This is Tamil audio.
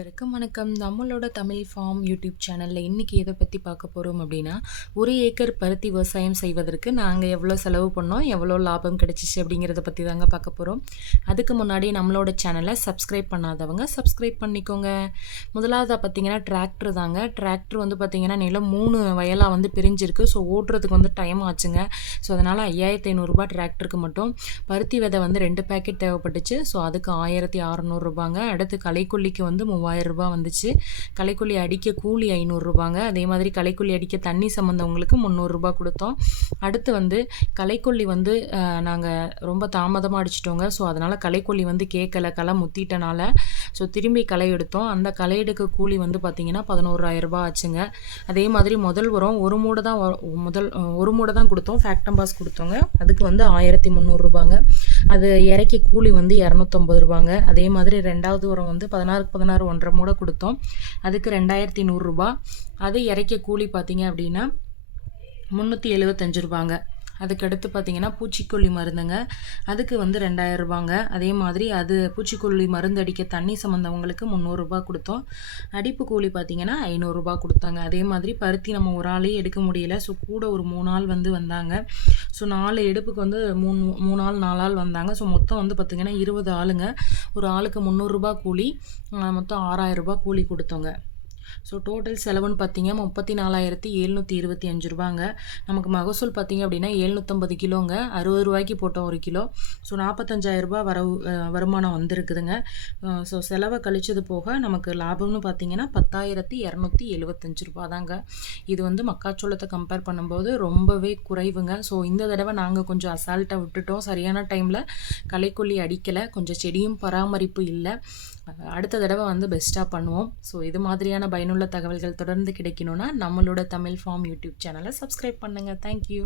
வணக்கம் வணக்கம். நம்மளோட தமிழ் ஃபார்ம் யூடியூப் சேனலில் இன்றைக்கி எதை பற்றி பார்க்க போகிறோம் அப்படின்னா ஒரு ஏக்கர் பருத்தி விவசாயம் செய்வதற்கு நாங்கள் எவ்வளோ செலவு பண்ணோம் எவ்வளோ லாபம் கிடைச்சிச்சு அப்படிங்கிறத பற்றி தாங்க பார்க்க போகிறோம் அதுக்கு முன்னாடி நம்மளோட சேனலை சப்ஸ்கிரைப் பண்ணாதவங்க சப்ஸ்கிரைப் பண்ணிக்கோங்க. முதலாவதாக பார்த்தீங்கன்னா டிராக்டர் தாங்க. டிராக்டர் வந்து பார்த்திங்கன்னா நிலம் மூணு வயலாக வந்து பிரிஞ்சிருக்கு. ஸோ ஓட்டுறதுக்கு வந்து டைம் ஆச்சுங்க. ஸோ அதனால் ஐயாயிரத்தி ஐநூறுரூபா டிராக்டருக்கு மட்டும் பருத்தி விதை வந்து ரெண்டு பேக்கெட் தேவைப்பட்டுச்சு. ஸோ அதுக்கு ஆயிரத்தி அறநூறுபாங்க அடுத்து களைக்குள்ளிக்கு வந்து மூவாயிரம் ரூபாய் வந்துச்சு. களைக்கொல்லி அடிக்க கூலி ஐநூறுரூபாங்க அதே மாதிரி களைக்கொல்லி அடிக்க தண்ணி சம்மந்தவங்களுக்கு முந்நூறுரூபா கொடுத்தோம். அடுத்து வந்து கலைக்கொல்லி வந்து நாங்கள் ரொம்ப தாமதமாக அடிச்சிட்டோங்க. ஸோ அதனால் களைக்கொல்லி வந்து கேட்கல களை முத்திட்டனால. ஸோ திரும்பி களை எடுத்தோம். அந்த களை எடுக்க கூலி வந்து பார்த்திங்கன்னா பதினோராயிரரூபா ஆச்சுங்க. அதே மாதிரி முதல் உரம் ஒரு மூடை தான் முதல் ஒரு மூடை தான் கொடுத்தோம். ஃபேக்டம்பாஸ் கொடுத்தோங்க. அதுக்கு வந்து ஆயிரத்தி முந்நூறுரூபாங்க அது இறக்கி கூலி வந்து இரநூத்தம்பது ரூபாங்க. அதே மாதிரி ரெண்டாவது உரம் வந்து பதினாறுக்கு பதினாறு ஒன்றரை மூட கொடுத்தோம். அதுக்கு ரெண்டாயிரத்தி நூறுரூபா அது இறக்க கூலி பார்த்தீங்க அப்படின்னா முந்நூற்றி எழுபத்தஞ்சு ரூபாங்க. அதுக்கடுத்து பார்த்தீங்கன்னா பூச்சிக்கொல்லி மருந்துங்க. அதுக்கு வந்து ரெண்டாயிரம் ரூபாங்க. அதே மாதிரி அது பூச்சிக்கொல்லி மருந்து அடிக்க தண்ணி சம்மந்தவங்களுக்கு முந்நூறுரூபா கொடுத்தோம். அடிப்பு கூலி பார்த்தீங்கன்னா ஐநூறுரூபா கொடுத்தாங்க. அதே மாதிரி பருத்தி நம்ம ஒரு ஆளே எடுக்க முடியல. ஸோ கூட ஒரு மூணு ஆள் வந்து வந்தாங்க. ஸோ நாலு எடுப்புக்கு வந்து மூணு மூணு ஆள் நாலு ஆள் வந்தாங்க. ஸோ மொத்தம் வந்து பார்த்திங்கன்னா இருபது ஆளுங்க. ஒரு ஆளுக்கு முந்நூறுரூபா கூலி மொத்தம் ஆறாயிரரூபா கூலி கொடுத்தோங்க. ஸோ டோட்டல் செலவுன்னு பார்த்தீங்க முப்பத்தி நாலாயிரத்தி எழுநூற்றி இருபத்தி அஞ்சு ரூபாங்க. நமக்கு மகசூல் பார்த்தீங்க அப்படின்னா எழுநூற்றம்பது கிலோங்க. அறுபது ரூபாய்க்கு போட்டோம் ஒரு கிலோ. ஸோ நாற்பத்தஞ்சாயிரம் ரூபாய் வரவு வருமானம் வந்திருக்குதுங்க. ஸோ செலவை கழிச்சது போக நமக்கு லாபம்னு பார்த்தீங்கன்னா பத்தாயிரத்தி இரநூத்தி எழுபத்தஞ்சு ரூபா தாங்க இது வந்து மக்காச்சோளத்தை கம்பேர் பண்ணும்போது ரொம்பவே குறைவுங்க. ஸோ இந்த தடவை நாங்கள் கொஞ்சம் அசால்ட்டாக விட்டுட்டோம். சரியான டைமில் களைக்கொல்லி அடிக்கலை. கொஞ்சம் செடியும் பராமரிப்பு இல்லை. அடுத்த தடவை வந்து பெஸ்ட்டாக பண்ணுவோம். ஸோ இது மாதிரியான பயனுள்ள தகவல்கள் தொடர்ந்து கிடைக்கணும்னா நம்மளோட தமிழ் ஃபார்ம் யூடியூப் சேனலை சப்ஸ்கிரைப் பண்ணுங்கள் தேங்க்யூ